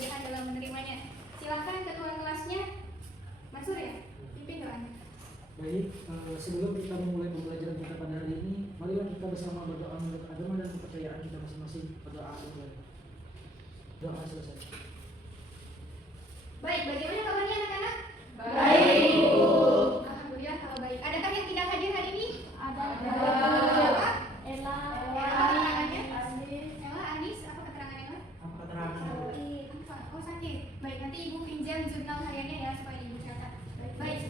kemudahan dalam menerimanya. Silakan ketua kelasnya, Mansur ya, pimpin doanya. Baik, sebelum kita memulai pembelajaran kita pada hari ini, marilah kita bersama berdoa menurut agama dan kepercayaan kita masing-masing. Berdoa mulai. Doa selesai. Baik, bagaimana kabarnya anak-anak? Baik, Bu. Alhamdulillah kalau baik. Adakah yang tidak hadir hari ini? Ada. Siapa? Ella. Apa keterangannya? Ella, Anis, apa keterangan Ella? Apa keterangan? Oh sakit. Baik, nanti Ibu pinjam jurnal hariannya ya supaya Ibu catat. Baik,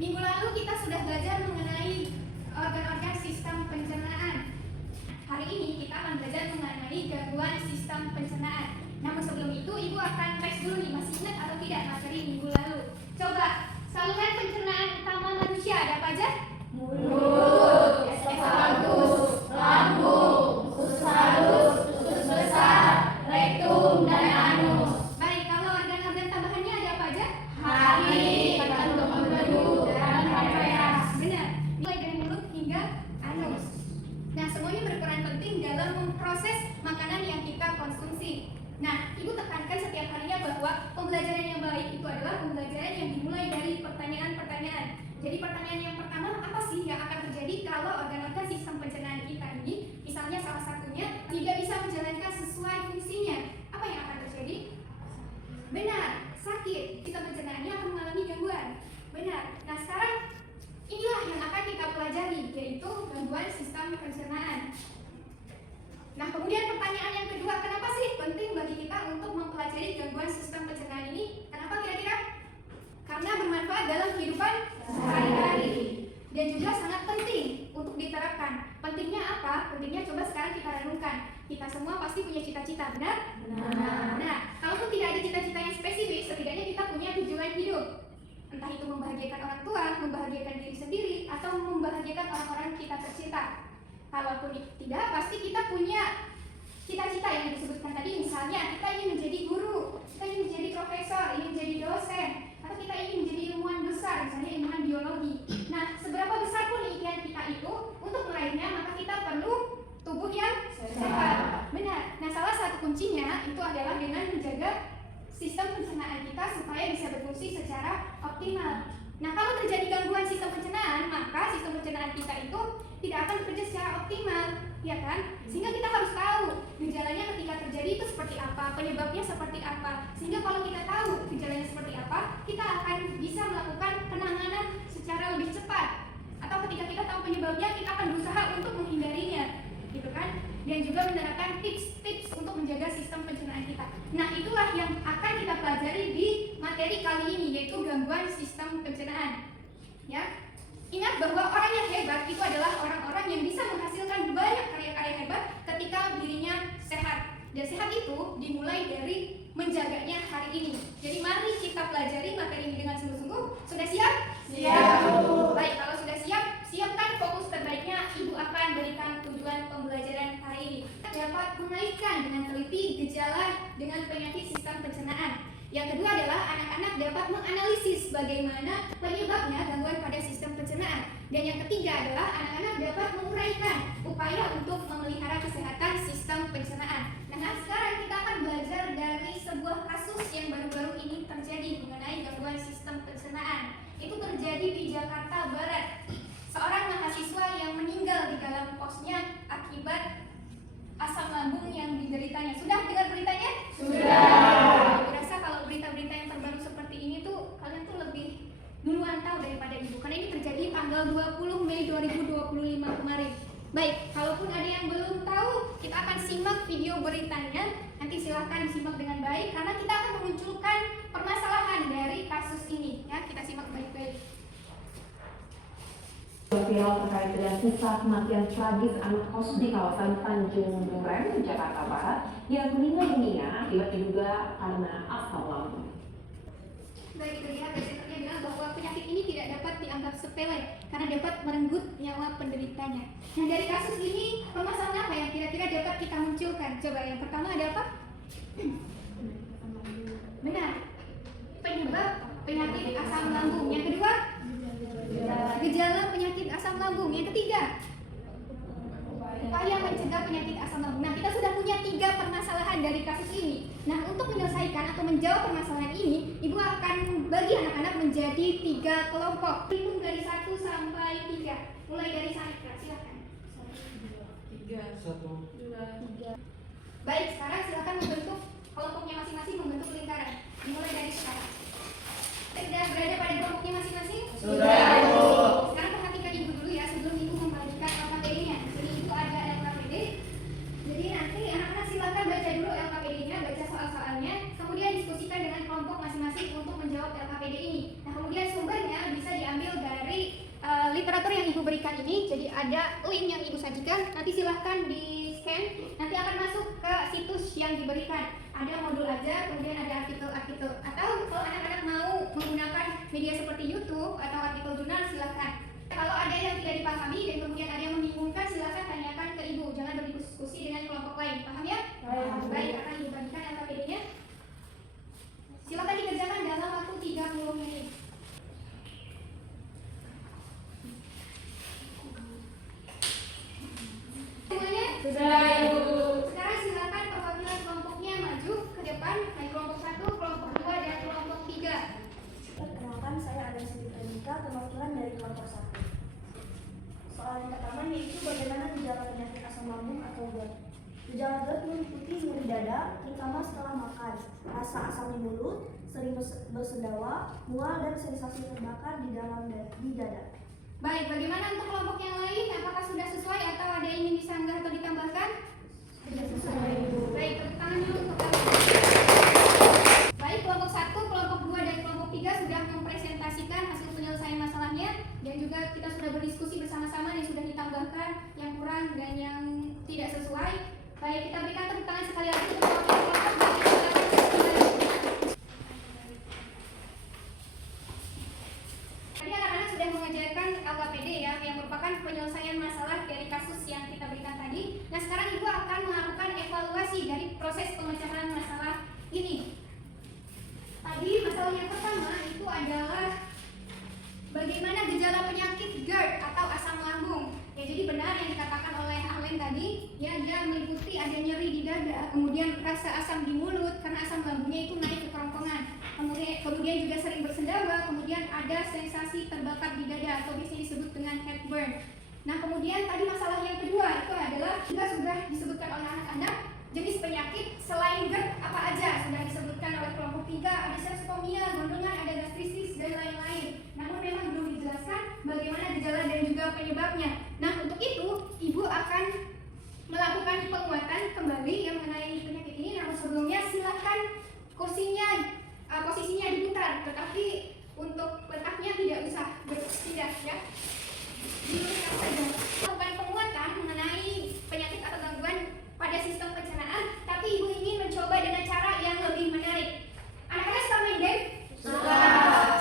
minggu lalu kita sudah belajar mengenai organ-organ sistem pencernaan. Hari ini kita akan belajar mengenai gangguan sistem pencernaan. Namun sebelum itu, Ibu akan tes dulu nih, masih ingat atau tidak materi minggu lalu? Coba, saluran pencernaan utama manusia ada apa aja? Mulut, esofagus, lambung, usus halus, usus besar, rektum, dan anus. Baik, kalau organ-organ tambahannya ada apa aja? Hati, kantung empedu, dan pankreas. Benar, mulai dari mulut hingga anus. Nah, semuanya berperan penting dalam memproses makanan yang kita konsumsi. Nah, Ibu tekankan setiap harinya bahwa pembelajaran yang baik itu adalah pembelajaran yang dimulai dari pertanyaan-pertanyaan. Jadi pertanyaan yang pertama, apa sih yang akan terjadi kalau organ-organ sistem pencernaan kita ini, misalnya salah satunya tidak bisa menjalankan sesuai fungsinya? Apa yang akan terjadi? Benar, sakit. Sistem pencernaannya akan mengalami gangguan. Benar. Nah, sekarang inilah yang akan kita pelajari, yaitu gangguan sistem pencernaan. Nah, kemudian pertanyaan yang kedua, kenapa sih penting bagi kita untuk mempelajari gangguan sistem pencernaan ini? Kenapa kira-kira? Karena bermanfaat dalam kehidupan sehari-hari dan juga sangat penting untuk diterapkan. Pentingnya apa? Pentingnya coba sekarang kita renungkan. Kita semua pasti punya cita-cita, benar? Benar. Nah, kalaupun tidak ada cita-cita yang spesifik, setidaknya kita punya tujuan hidup. Entah itu membahagiakan orang tua, membahagiakan diri sendiri, atau membahagiakan orang-orang kita tercinta. Kalaupun tidak, pasti kita punya cita-cita yang disebutkan tadi. Misalnya kita ingin menjadi guru, kita ingin menjadi profesor, ingin menjadi dosen, atau kita ingin menjadi ilmuwan besar, misalnya ilmuwan biologi. Nah, seberapa besar pun impian kita itu, untuk meraihnya maka kita perlu tubuh yang sehat. Benar. Nah, salah satu kuncinya itu adalah dengan menjaga sistem pencernaan kita supaya bisa berfungsi secara optimal. Nah, kalau terjadi gangguan sistem pencernaan, maka sistem pencernaan kita itu tidak akan bekerja secara optimal, ya kan? Sehingga kita harus tahu gejalanya ketika terjadi itu seperti apa, penyebabnya seperti apa. Sehingga kalau kita tahu gejalanya seperti apa, kita akan bisa melakukan penanganan secara lebih cepat. Atau ketika kita tahu penyebabnya, kita akan berusaha untuk menghindarinya, gitu kan? Dan juga menerapkan tips-tips untuk menjaga sistem pencernaan kita. Nah, itulah yang akan kita pelajari di materi kali ini, yaitu gangguan sistem pencernaan. Ya. Ingat bahwa orang yang hebat itu adalah orang-orang yang bisa menghasilkan banyak karya-karya hebat ketika dirinya sehat. Dan sehat itu dimulai dari menjaganya hari ini. Jadi mari kita pelajari materi ini dengan sungguh-sungguh. Sudah siap? Siap, Bu. Baik, kalau sudah siap, siapkan fokus terbaiknya. Ibu akan berikan tujuan pembelajaran hari ini. Dapat mengaitkan dengan teliti gejala dengan penyakit sistem pencernaan. Yang kedua adalah anak-anak dapat menganalisis bagaimana penyebabnya gangguan pada sistem pencernaan. Dan yang ketiga adalah anak-anak dapat menguraikan upaya untuk memelihara kesehatan sistem pencernaan. Nah, sekarang kita akan belajar dari sebuah kasus yang baru-baru ini terjadi mengenai gangguan sistem pencernaan. Itu terjadi di Jakarta Barat. Seorang mahasiswa yang meninggal di dalam kosnya akibat asam lambung yang dideritanya. Sudah dengar beritanya? Sudah. Aku rasa kalau berita-berita yang terbaru seperti ini tuh kalian tuh lebih duluan tahu daripada ibu, karena ini terjadi tanggal 20 Mei 2025 kemarin. Baik, kalaupun ada yang belum tahu, kita akan simak video beritanya. Nanti silahkan disimak dengan baik karena kita akan memunculkan permasalahan dari kasus ini. Ya, kita simak baik-baik. Viral terkait dengan kisah kematian tragis anak kos di kawasan Tanjung Duren, Jakarta Barat yang meninggal dunia akibat diduga karena asam lambung. Baik, itu dia presenternya bilang bahwa penyakit ini tidak dapat dianggap sepele karena dapat merenggut nyawa penderitanya. Nah, dari kasus ini permasalahan apa yang kira-kira dapat kita munculkan? Coba yang pertama ada apa? Benar, penyebab penyakit asam lambung. Yang kedua, gejala penyakit asam lambung. Yang ketiga, upaya mencegah penyakit asam lambung. Nah, kita sudah punya punya 3 permasalahan dari kasus ini. Nah, untuk menyelesaikan atau menjawab permasalahan ini, Ibu akan bagi anak-anak menjadi 3 kelompok. Hitung dari 1 sampai 3. Mulai dari Sandra, silakan. 1, 2, 3. Baik, sekarang silakan membentuk kelompoknya masing-masing, membentuk lingkaran. Dimulai dari sekarang. Sudah berada pada kelompoknya masing-masing? Sudah, Bu. Sekarang perhatikan Ibu dulu ya, sebelum Ibu membagikan LKPD-nya. Jadi Ibu ada LKPD. Jadi nanti anak-anak silakan baca dulu LKPD-nya, baca soal-soalnya, kemudian diskusikan dengan kelompok masing-masing untuk menjawab LKPD ini. Nah, kemudian sumbernya bisa diambil dari literatur yang Ibu berikan ini. Jadi ada link yang Ibu sajikan, nanti silahkan di-scan, nanti akan masuk ke situs yang diberikan. Ada modul ajar, kemudian ada artikel-artikel. Atau kalau anak-anak mau menggunakan media seperti YouTube atau artikel jurnal, silahkan. Kalau ada yang tidak dipahami dan kemudian ada yang membingungkan, silahkan tanyakan ke Ibu. Jangan berdiskusi dengan kelompok lain. Paham ya? Baik, akan dibagikan LKPD-nya. Silakan dikerjakan dalam waktu 30 menit. Semuanya? Sudah, Ibu. Sekarang silakan perwakilan kelompoknya maju ke depan. Dari kelompok 1, kelompok 2, dan kelompok 3. Perkenalkan, saya Adam Siti Pernika, perwakilan dari kelompok 1. Soal yang pertama yaitu bagaimana gejala penyakit asam lambung atau GERD. Gejala GERD meliputi nyeri dada, terutama setelah makan, rasa asam di mulut, sering bersedawa, mual, dan sensasi terbakar di dada. Baik, bagaimana untuk kelompok yang lain? Apakah sudah sesuai atau ada yang ingin disanggah atau ditambahkan? Sudah sesuai, Ibu. Baik, tepuk tangannya untuk baik, kelompok 1, kelompok 2, dan kelompok 3 sudah mempresentasikan hasil penyelesaian masalahnya, dan juga kita sudah berdiskusi bersama-sama dan sudah ditambahkan yang kurang dan yang tidak sesuai. Baik, kita berikan tepuk tangan sekali lagi untuk kelompok 2. Tadi anak-anak sudah mengajarkan LKPD ya, yang merupakan penyelesaian masalah dari kasus yang kita berikan tadi. Nah, sekarang Ibu akan melakukan evaluasi dari proses pemecahan masalah ini. Tadi masalah yang pertama itu adalah bagaimana gejala penyakit GERD atau asam lambung. Ya, jadi benar yang dikatakan oleh Ahlen tadi, ya, dia meliputi ada nyeri di dada, kemudian rasa asam di mulut karena asam lambungnya itu naik ke kerongkongan. Kemudian juga sering bersendawa, kemudian ada sensasi terbakar di dada atau biasanya disebut dengan heartburn. Nah, kemudian tadi masalah yang kedua itu adalah juga sudah disebutkan oleh anak-anak jenis penyakit selain GERD apa aja, sudah disebutkan oleh kelompok 3, ada sepsomia, gondongan, ada gastritis dan lain-lain. Namun memang belum dijelaskan bagaimana gejala dan juga penyebabnya. Nah, untuk itu Ibu akan melakukan penguatan kembali yang mengenai penyakit ini. Namun sebelumnya silakan posisinya diputar, tetapi untuk letaknya tidak usah berpindah ya. Diluruskan saja. Melakukan penguatan mengenai penyakit atau gangguan pada sistem pencernaan, tapi Ibu ingin mencoba dengan cara yang lebih menarik. Anak-anak suka main game? Suka.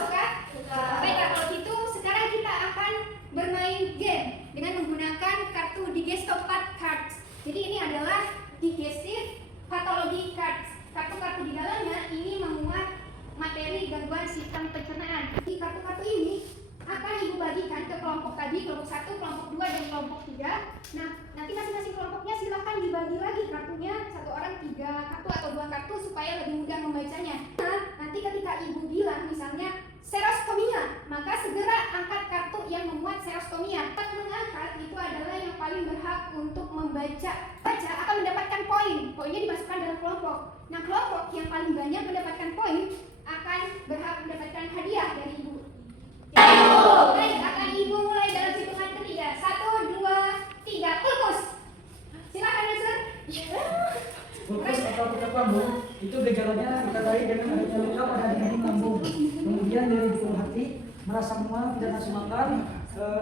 Suka? Suka. Baiklah, kalau gitu sekarang kita akan bermain game dengan menggunakan kartu Digestive Cards. Jadi ini adalah Digestive Pathology Cards. Kartu-kartu di dalamnya ini memuat materi gangguan sistem pencernaan. Di kartu-kartu ini akan Ibu bagikan ke kelompok tadi, kelompok 1, kelompok 2, dan kelompok 3. Nah, nanti masing-masing kelompoknya silahkan dibagi lagi kartunya, satu orang 3 kartu atau 2 kartu supaya lebih mudah membacanya. Nah, nanti ketika Ibu bilang misalnya serostomia, maka segera angkat kartu yang memuat serostomia. Mengangkat itu adalah yang paling berhak untuk membaca. Baca akan mendapatkan poin. Poinnya dimasukkan dalam kelompok. Nah, kelompok yang paling banyak mendapatkan poin akan berhak mendapatkan hadiah dari Ibu. Baik, akan Ibu mulai dalam hitungan ketiga. 1, 2, 3, pulkus. Silakan, Nasir. Lupus atau pecah lambung itu gejalanya ditandai dengan adanya luka pada dinding lambung, kemudian dari di hati, merasa mual, tidak nafsu makan,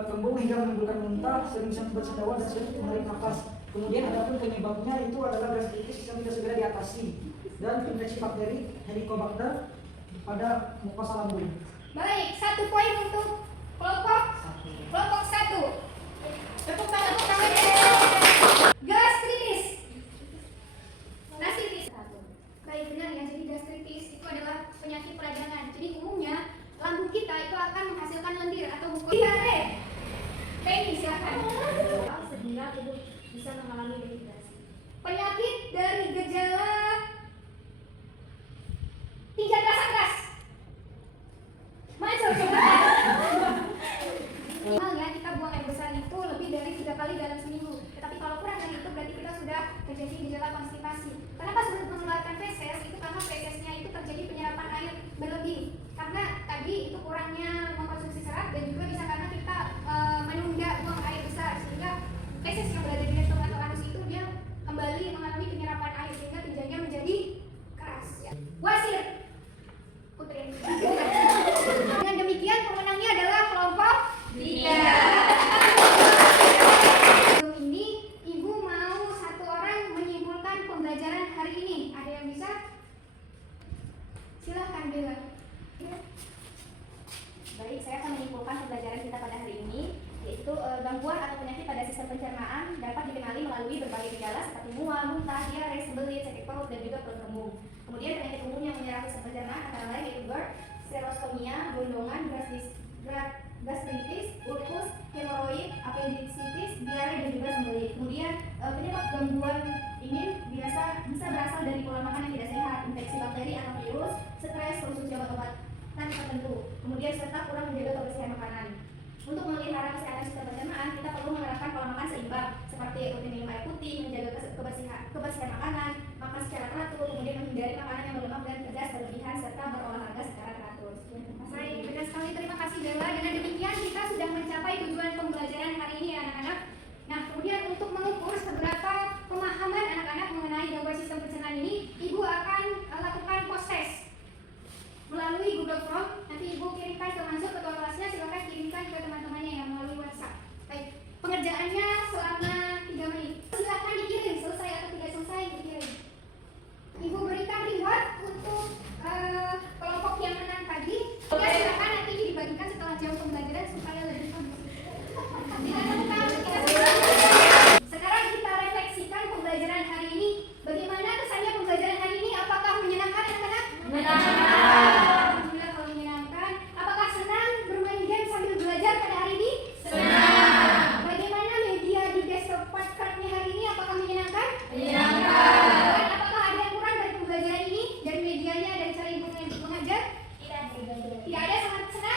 kembung hingga menimbulkan muntah, sering bersendawa dan sulit menarik nafas. Kemudian adapun penyebabnya itu adalah gastritis yang tidak segera diatasi dan infeksi bakteri Helicobacter pada mukosa lambung. Baik, 1 poin untuk kelompok 1. Tepuk tangan. Gastritis. Gastritis. Baik, benar ya. Jadi gastritis itu adalah penyakit peradangan. Jadi umumnya lambung kita itu akan menghasilkan lendir atau mukosa. Diare. Penny, silakan. Sehingga tubuh bisa mengalami dehidrasi. Penyakit dari gejala tinja terasa keras. Mana coba? Minimalnya kita buang air besar itu lebih dari 3 kali dalam seminggu. Tetapi kalau kurang dari itu berarti kita sudah terjadi gejala konstipasi. Kenapa sulit mengeluarkan feses? Itu karena fesesnya itu terjadi penyerapan air berlebih. Karena tadi itu kurangnya mengkonsumsi serat dan juga bisa karena kita menunda buang air besar sehingga feses yang berada di rektum atau anus itu dia kembali mengalami penyerapan air sehingga tinjanya menjadi keras. Ya. Wasir. Putri. Dengan demikian pemenangnya adalah kelompok 3. Sebelum ini ibu mau satu orang menyimpulkan pembelajaran hari ini. Ada yang bisa? Silahkan Bella. Baik, saya akan menyimpulkan pembelajaran kita pada hari ini, yaitu gangguan atau penyakit pada sistem pencernaan dapat dikenali melalui berbagai gejala seperti mual, muntah, diare, sembelit, sakit perut, dan juga perut kembung. Kemudian penyakit umum yang menyerang sistem pencernaan antara lain yaitu GERD, serostomia, gondongan, gastritis, ulkus, hemoroid, appendicitis, diare, dan juga sembelit. Kemudian penyebab gangguan ini bisa berasal dari pola makan yang tidak sehat, infeksi bakteri atau virus, stres, konsumsi obat-obatan tertentu, kemudian serta kurang menjaga kebersihan makanan. Untuk memelihara kesehatan sistem pencernaan, kita perlu menerapkan pola makan seimbang, seperti rutin minum air putih, menjaga kebersihan makanan, makan secara teratur, kemudian menghindari makanan yang berlemak dan pedas berlebihan, serta berolahraga secara teratur. Baik, benar sekali. Terima kasih Bella. Dengan demikian kita sudah mencapai tujuan pembelajaran hari ini ya anak-anak. Nah, kemudian untuk mengukur seberapa pemahaman anak-anak mengenai gangguan sistem pencernaan ini, ibu akan lakukan post test melalui Google Form. Nanti ibu kirimkan termasuk ketua kelasnya, silakan kirimkan ke teman-temannya yang melalui WhatsApp. Baik, pengerjaannya selama 3 menit. Silakan dikirim, selesai atau tidak selesai dikirim. Ibu berikan reward untuk kelompok yang menang tadi. Ya, silakan nanti dibagikan setelah jam pembelajaran supaya lebih kondusif. Sekarang kita refleksikan pembelajaran hari ini. Bagaimana kesannya pembelajaran hari ini? Apakah menyenangkan anak-anak? Alhamdulillah kalau menyenangkan. Apakah senang bermain game sambil belajar pada hari ini? Senang. Bagaimana media di desktop podcast-nya hari ini? Apakah menyenangkan? Menyenangkan. Apakah ada yang kurang dari pembelajaran ini? Dari medianya, dari cara ibu mengajar? Tidak ada, sangat senang?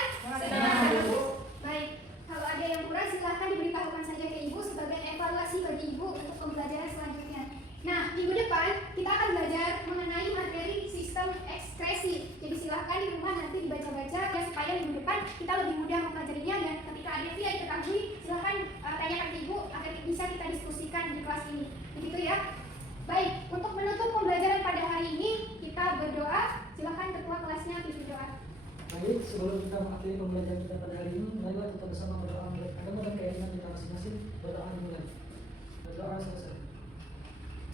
Baik, kalau ada yang kurang silahkan diberitahukan saja ke ibu sebagai evaluasi bagi ibu untuk pembelajaran selanjutnya. Nah, minggu depan kita akan belajar mengenai materi sistem ekskresi. Jadi silahkan di rumah nanti dibaca-baca ya, supaya minggu depan kita lebih mudah mempelajarinya, dan ketika ada yang diketahui silahkan tanyakan ke ibu agar bisa kita diskusikan di kelas ini. Begitu ya. Baik, untuk menutup pembelajaran pada hari ini kita berdoa. Silahkan ketua kelasnya pimpin doa. Baik, sebelum kita mengakhiri pembelajaran kita pada hari ini, marilah kita bersama berdoa menurut agama dan keyakinan kita masing-masing. Berdoa dimulai. Berdoa selesai.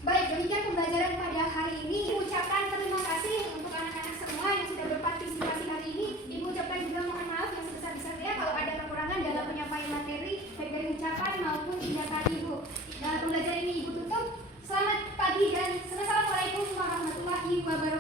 Baik, demikian pembelajaran pada hari ini. Ibu ucapkan terima kasih untuk anak-anak semua yang sudah berpartisipasi hari ini. Ibu ucapkan juga mohon maaf yang sebesar-besarnya kalau ada kekurangan dalam penyampaian materi, baik dari ucapan maupun tindakan ibu. Dalam pembelajaran ini ibu tutup. Selamat pagi dan assalamualaikum warahmatullahi wabarakatuh.